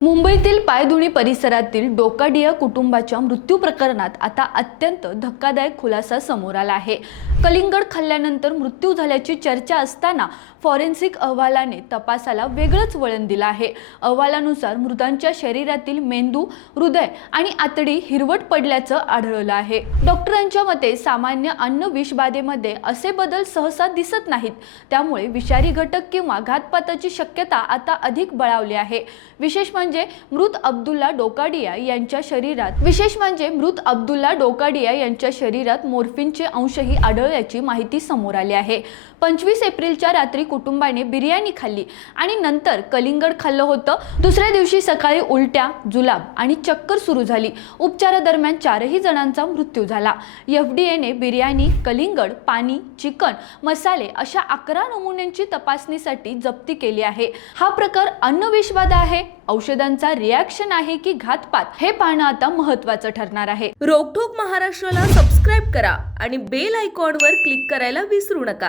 मुंबईतील पायधुणी परिसरातील डोकाडिया कुटुंबाच्या मृत्यू प्रकरणात आता अत्यंत धक्कादायक खुलासा समोर आला आहे। कलिंगड खाल्ल्यानंतर मृत्यू झाल्याची चर्चा असताना फॉरेन्सिक अहवालाने तपासाला वेगळंच वळण दिलं आहे। अहवालानुसार मृतांच्या शरीरातील मेंदू, हृदय आणि आतडी हिरवट पडल्याचं आढळलं आहे। डॉक्टरांच्या मते सामान्य अन्न विषबाधेमध्ये असे बदल सहसा दिसत नाहीत, त्यामुळे विषारी घटक किंवा घातपाताची शक्यता आता अधिक बळावली आहे। विशेष म्हणजे मृत अब्दुल्ला डोकाडिया यांच्या शरीरात मोर्फिनचे अंशही आढळल्याची माहिती समोर आली आहे। 25 एप्रिलच्या रात्री कुटुंबाने बिर्याणी खाल्ली आणि नंतर कलिंगड खाल्लं होतं। दुसऱ्या दिवशी सकाळी उलट्या, जुलाब आणि चक्कर सुरू झाली। उपचारादरम्यान 4ही जणांचा मृत्यू झाला। एफडीएने बिर्याणी, कलिंगड, पाणी, चिकन, मसाले अशा 11 नमुन्यांची तपासणीसाठी जप्ती केली आहे। हा प्रकार अन्न विषबाधा आहे, औषधांचा रिॲक्शन आहे की घातपात, हे पाहणं आता महत्त्वाचं ठरणार आहे। रोकठोक महाराष्ट्राला सबस्क्राइब करा आणि बेल आयकॉनवर क्लिक करायला विसरू नका।